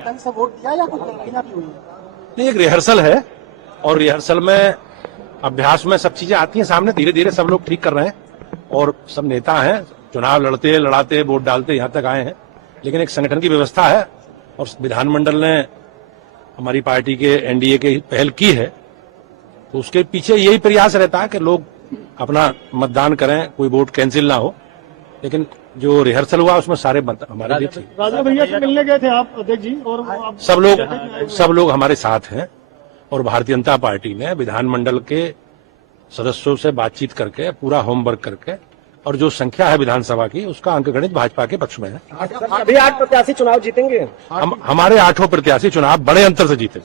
से वोट दिया या कुछ गलतियां भी हुई है? नहीं, एक रिहर्सल है और रिहर्सल में अभ्यास में सब चीजें आती हैं सामने। धीरे धीरे सब लोग ठीक कर रहे हैं और सब नेता हैं, चुनाव लड़ते लड़ाते वोट डालते यहाँ तक आए हैं। लेकिन एक संगठन की व्यवस्था है और विधानमंडल ने हमारी पार्टी के एनडीए के पहल की है, तो उसके पीछे यही प्रयास रहता है कि लोग अपना मतदान करें, कोई वोट कैंसिल ना हो। लेकिन जो रिहर्सल हुआ उसमें सारे मत हमारे भी थे। राजा भैया से मिलने गए थे आप अध्यक्ष जी, और आप सब लोग हमारे साथ हैं और भारतीय जनता पार्टी ने विधानमंडल के सदस्यों से बातचीत करके पूरा होमवर्क करके और जो संख्या है विधानसभा की उसका अंकगणित भाजपा के पक्ष में है। अभी 8 प्रत्याशी चुनाव जीतेंगे। हमारे 8 प्रत्याशी चुनाव बड़े अंतर से जीते।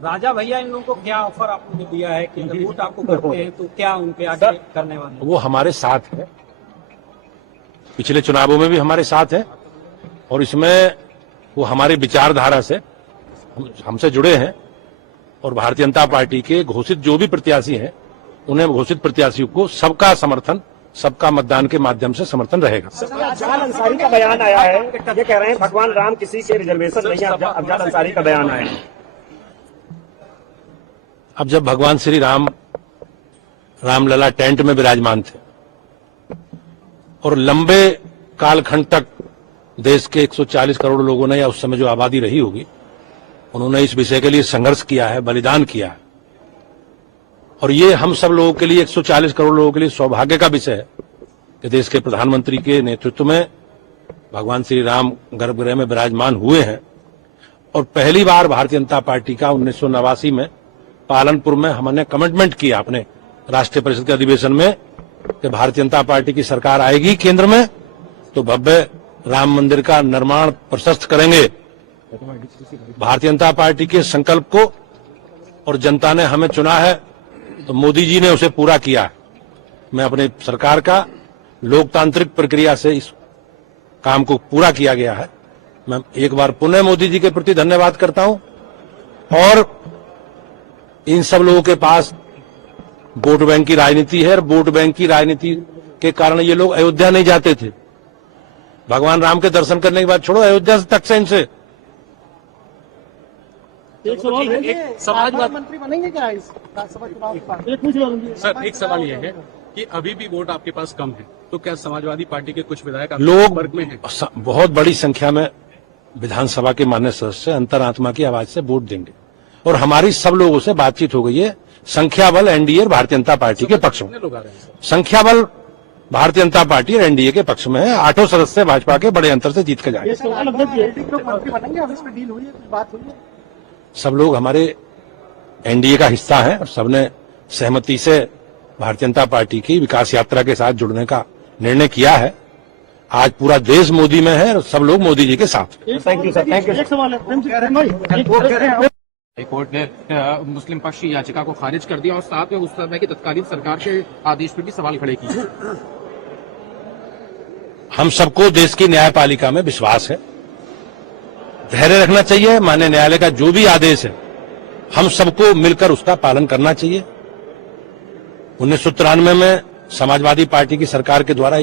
राजा भैया, इन लोगों को क्या ऑफर आपने दिया है कि जब वोट आपको करते हैं तो क्या उनके आगे करने वाले? वो हमारे साथ है, पिछले चुनावों में भी हमारे साथ है और इसमें वो हमारी विचारधारा से हमसे जुड़े हैं और भारतीय जनता पार्टी के घोषित जो भी प्रत्याशी हैं उन्हें घोषित प्रत्याशियों को सबका समर्थन, सबका मतदान के माध्यम से समर्थन रहेगा। अफजल अंसारी का बयान आया है, ये कह रहे हैं भगवान राम किसी के रिजर्वेशन नहीं है। अफजल अंसारी का बयान आया है। अब जब भगवान श्री राम रामलला टेंट में विराजमान थे और लंबे कालखंड तक देश के 140 करोड़ लोगों ने या उस समय जो आबादी रही होगी उन्होंने इस विषय के लिए संघर्ष किया है, बलिदान किया है और ये हम सब लोगों के लिए 140 करोड़ लोगों के लिए सौभाग्य का विषय है कि देश के प्रधानमंत्री के नेतृत्व में भगवान श्री राम गर्भगृह में विराजमान हुए हैं। और पहली बार भारतीय जनता पार्टी का 1989 में पालनपुर में हमने कमिटमेंट किया अपने राष्ट्रीय परिषद के अधिवेशन में कि भारतीय जनता पार्टी की सरकार आएगी केंद्र में तो भव्य राम मंदिर का निर्माण प्रशस्त करेंगे। भारतीय जनता पार्टी के संकल्प को और जनता ने हमें चुना है तो मोदी जी ने उसे पूरा किया है। मैं अपने सरकार का लोकतांत्रिक प्रक्रिया से इस काम को पूरा किया गया है। मैं एक बार पुनः मोदी जी के प्रति धन्यवाद करता हूं और इन सब लोगों के पास वोट बैंक की राजनीति है और वोट बैंक की राजनीति के कारण ये लोग अयोध्या नहीं जाते थे। भगवान राम के दर्शन करने के बाद छोड़ो अयोध्या तक से इनसे समाजवादी मंत्री बनेंगे क्या इस राज्यसभा चुनाव के बाद? सर, एक सवाल यह है कि अभी भी वोट आपके पास कम है, तो क्या समाजवादी पार्टी के कुछ विधायक लोग वर्ग में हैं? बहुत बड़ी संख्या में विधानसभा के माननीय सदस्य अंतरात्मा की आवाज से वोट देंगे और हमारी सब लोगों से बातचीत हो गई है। संख्या बल एनडीए और भारतीय जनता पार्टी के पक्ष में, संख्या बल भारतीय जनता पार्टी और एनडीए के पक्ष में है। 8 सदस्य भाजपा के बड़े अंतर से जीत के जाएंगे। मंत्री बनेंगे, अब इस पर डील हुई है, कुछ बात हुई है? सब लोग हमारे एनडीए का हिस्सा हैं और सबने सहमति से भारतीय जनता पार्टी की विकास यात्रा के साथ जुड़ने का निर्णय किया है। आज पूरा देश मोदी में है और सब लोग मोदी जी के साथ। Thank you sir, thank you. एक सवाल है, हाईकोर्ट ने मुस्लिम पक्ष की याचिका को खारिज कर दिया और साथ में उस समय की तत्कालीन सरकार के आदेश पर भी सवाल खड़े किए। हम सबको देश की न्यायपालिका में विश्वास है, धैर्य रखना चाहिए। माननीय न्यायालय का जो भी आदेश है हम सबको मिलकर उसका पालन करना चाहिए। 1993 में समाजवादी पार्टी की सरकार के द्वारा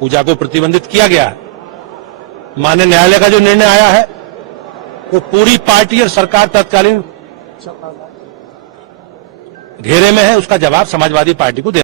पूजा को प्रतिबंधित किया गया है। माननीय न्यायालय का जो निर्णय आया है वो पूरी पार्टी और सरकार तत्कालीन घेरे में है, उसका जवाब समाजवादी पार्टी को